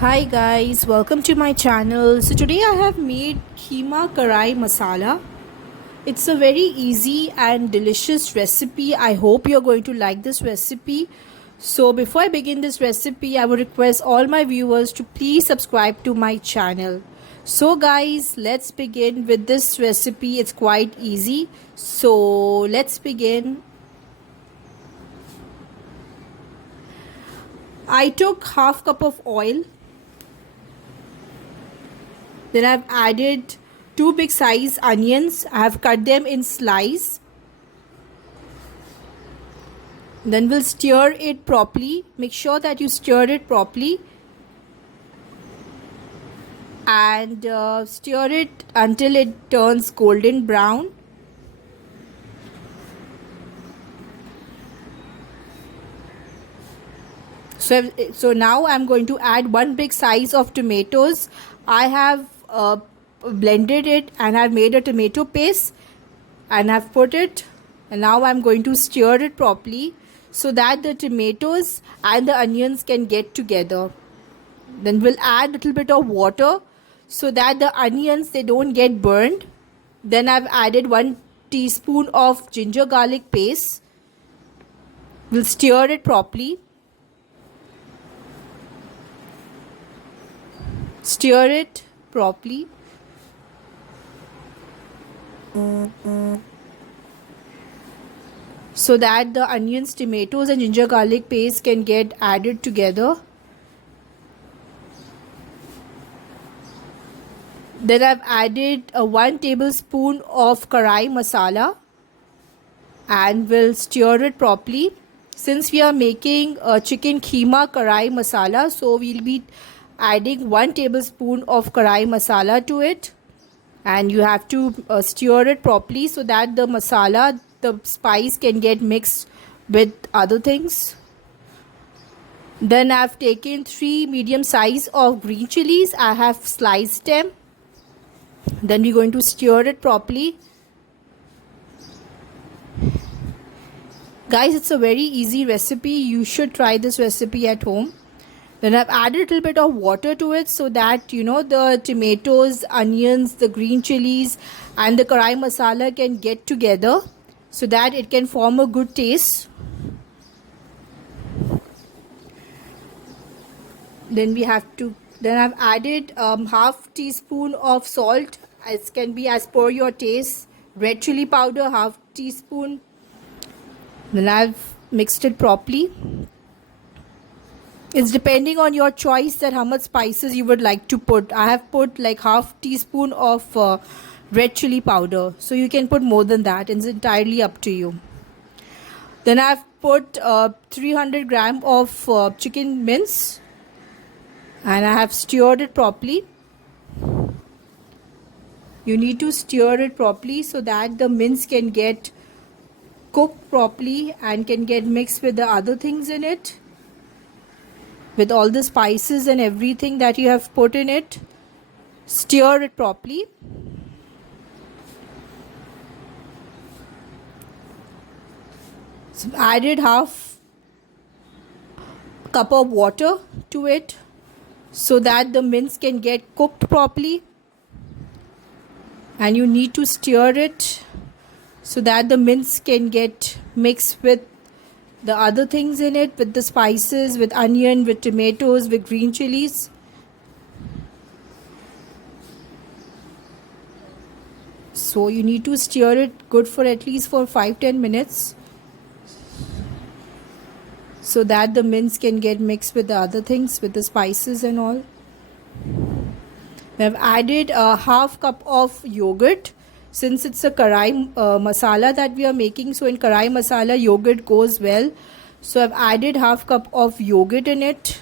Hi guys, welcome to my channel. So today I have made keema karai masala. It's a very easy and delicious recipe. I hope you're going to like this recipe. So before I begin this recipe, I would request all my viewers to please subscribe to my channel. So guys, let's begin with this recipe. It's quite easy. So let's begin. I took half cup of oil. Then I've added two big size onions. I have cut them in slice. Then we'll stir it properly. Make sure that you stir it properly and stir it until it turns golden brown. So now I'm going to add one big size of tomatoes. I have blended it and I've made a tomato paste and I've put it, and now I'm going to stir it properly so that the tomatoes and the onions can get together. Then we'll add a little bit of water so that the onions, they don't get burned. Then I've added 1 teaspoon of ginger garlic paste. We'll stir it properly. Stir it properly. So that the onions, tomatoes and ginger garlic paste can get added together. Then I've added 1 tablespoon of karai masala and will stir it properly. Since we are making chicken keema karai masala, so we'll be adding 1 tablespoon of karai masala to it, and you have to stir it properly so that the masala, the spice can get mixed with other things. Then I've taken 3 medium size of green chilies. I have sliced them. Then we're going to stir it properly. Guys, it's a very easy recipe. You should try this recipe at home. Then I've added a little bit of water to it so that the tomatoes, onions, the green chilies and the karai masala can get together so that it can form a good taste. Then I've added half teaspoon of salt. It can be as per your taste. Red chili powder, half teaspoon. Then I've mixed it properly. It's depending on your choice that how much spices you would like to put. I have put like half teaspoon of red chili powder. So you can put more than that. It's entirely up to you. Then I've put 300 gram of chicken mince. And I have stirred it properly. You need to stir it properly so that the mince can get cooked properly and can get mixed with the other things in it, with all the spices and everything that you have put in it. Stir it properly. So I added half cup of water to it so that the mince can get cooked properly, and you need to stir it so that the mince can get mixed with the other things in it, with the spices, with onion, with tomatoes, with green chilies. So you need to stir it good for at least for 5-10 minutes so that the mince can get mixed with the other things, with the spices and all. I've added a half cup of yogurt. Since it's a karai masala that we are making, so in karai masala yogurt goes well. So I've added half cup of yogurt in it,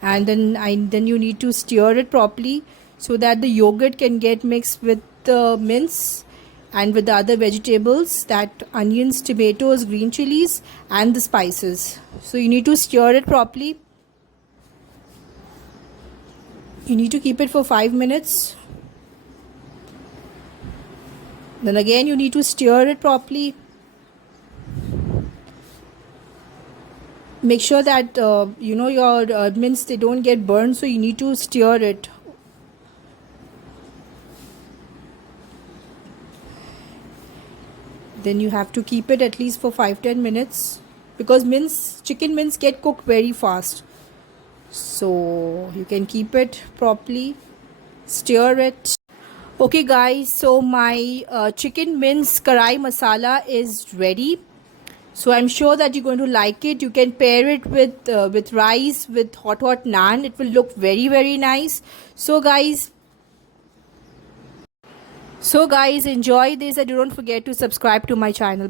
and then you need to stir it properly so that the yogurt can get mixed with the mince and with the other vegetables, that onions, tomatoes, green chilies and the spices. So you need to stir it properly. You need to keep it for 5 minutes. Then again you need to stir it properly. make sure that your mince, they don't get burned, so you need to stir it. Then you have to keep it at least for 5-10 minutes, because chicken mince get cooked very fast. So you can keep it properly, stir it. Okay guys, so my chicken mince karai masala is ready. So I'm sure that you're going to like it. You can pair it with rice, with hot naan. It will look very, very nice. So guys, enjoy this, and don't forget to subscribe to my channel.